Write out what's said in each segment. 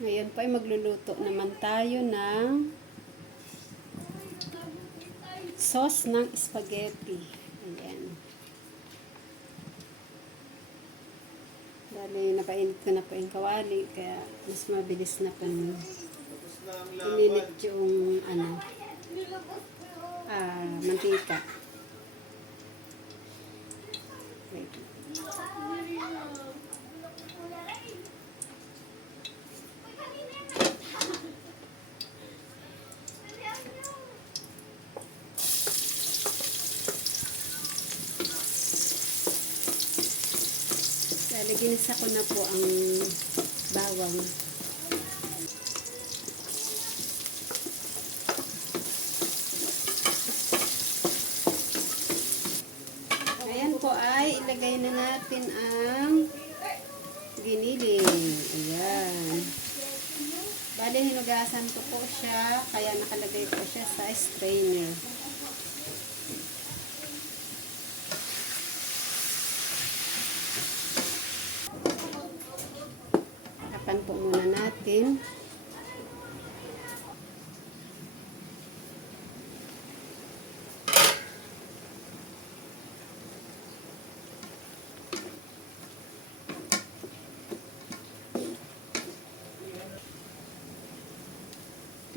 Ngayon po ay magluluto naman tayo ng sauce ng spaghetti. Ayan. Dali, napainit ko na po yung kawali, kaya mas mabilis na po ininit yung mantika. Wait. Ginisa ko na po ang bawang. Ayan po ay ilagay na natin ang giniling. Ayan. Bale, hinugasan ko po siya, kaya nakalagay po siya sa strainer. Tapan po muna natin.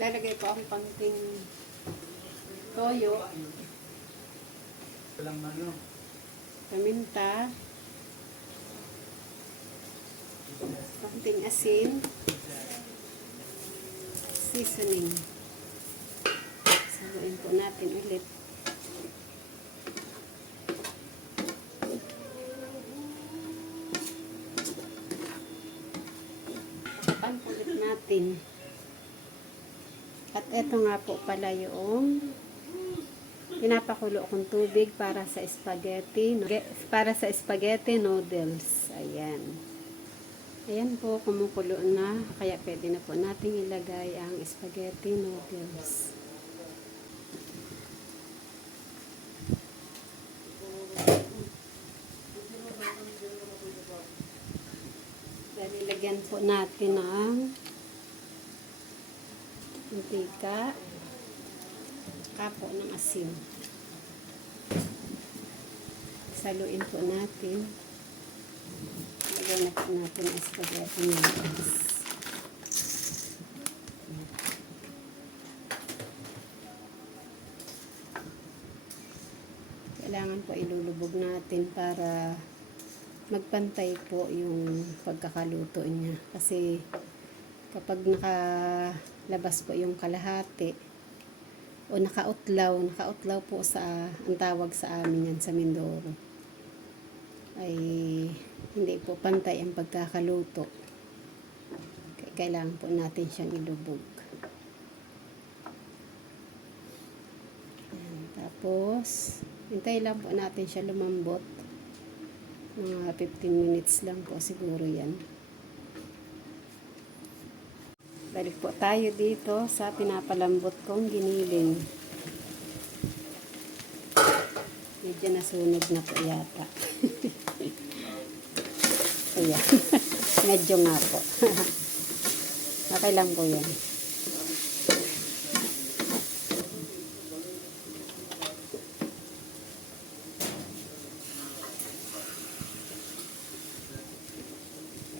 Lalagay po ang pangting toyo, paminta, konting asin, seasoning. Saluin po natin ulit. Tapan po ulit natin. At eto nga po pala yung pinapakulo kong tubig para sa spaghetti noodles. Ayan. Ayan po, kumukulo na. Kaya pwede na po natin ilagay ang spaghetti noodles. Dahil lagyan po natin ang mantika, kapo ng asin. Saluin po natin. Lagyan na po natin ang spaghetti noodles. Kailangan po ilulubog natin para magpantay po yung pagkakaluto niya. Kasi kapag nakalabas po yung kalahati o nakautlaw po ang tawag sa amin yan sa Mindoro, ay hindi po pantay ang pagkakaluto. Kailangan po natin siyang ilubog. Ayan. Tapos hintay lang po natin siya lumambot. Mga 15 minutes lang po siguro yan. Balik po tayo dito sa pinapalambot kong giniling. Medyo nasunog na po yata. Ayan. Medyo nga po. Okay lang po yan.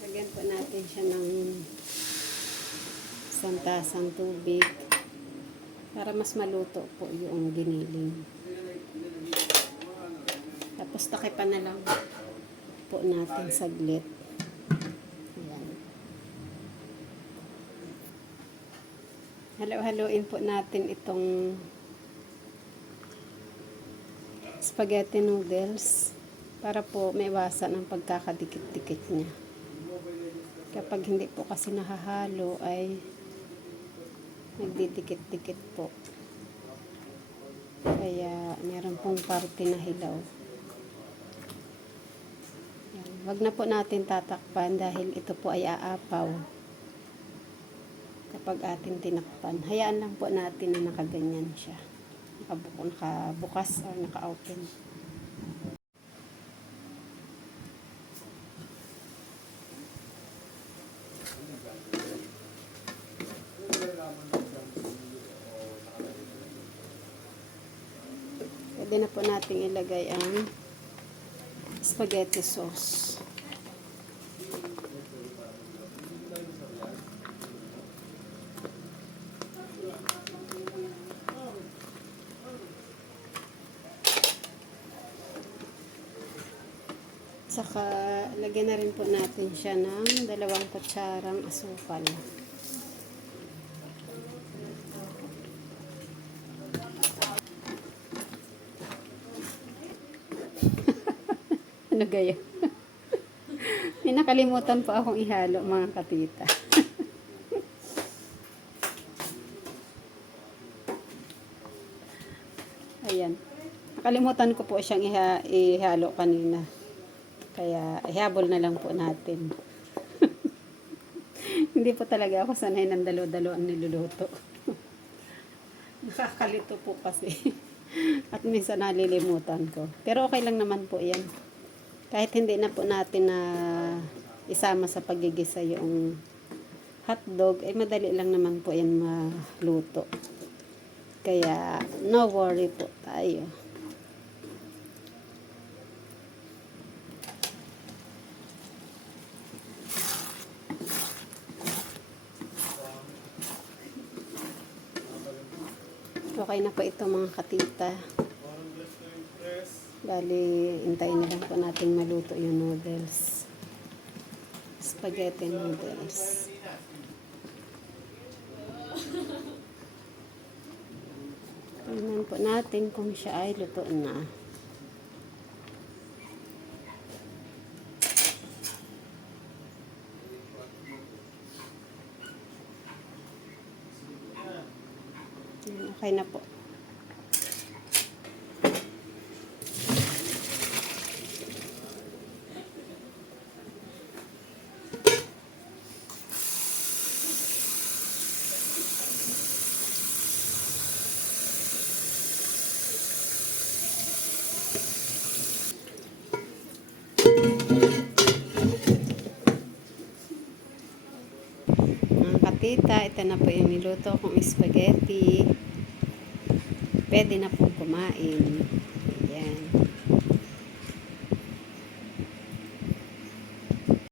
Lagyan po natin siya ng isang tasang tubig para mas maluto po yung giniling. Tapos takipan na lang po natin saglit. Ayan. Halo-haloin po natin itong spaghetti noodles para po maiwasan ang pagkakadikit-dikit niya. Kapag hindi po kasi nahahalo ay nagdidikit-dikit po. Kaya meron pong parte na hilaw. Yan. Wag na po natin tatakpan dahil ito po ay aapaw kapag atin tinakpan. Hayaan lang po natin na nakaganyan siya. Nakabukas o naka-open. pwede na po natin ilagay ang spaghetti sauce. Saka, lagyan na rin po natin siya ng 2 kutsarang asukal. Ano gaya? May nakalimutan po akong ihalo, mga katita. Ayan. Nakalimutan ko po siyang ihalo kanina. Kaya, ihabol na lang po natin. Hindi po talaga ako sanay ng dalo-dalo ang niluluto. Nakakalito po kasi. At minsan nalilimutan ko. Pero okay lang naman po yan. Kahit hindi na po natin na isama sa paggigisa yung hotdog, ay madali lang naman po yan maluto. Kaya, no worry po tayo. Okay na po ito, mga katita. Bali, hintayin na lang po natin maluto yung noodles. Spaghetti noodles. Tingnan po natin kung siya ay luto na. Okay na po. Mga katita, ito na po yung niluto kong spaghetti. Pwede na pong kumain. Ayan.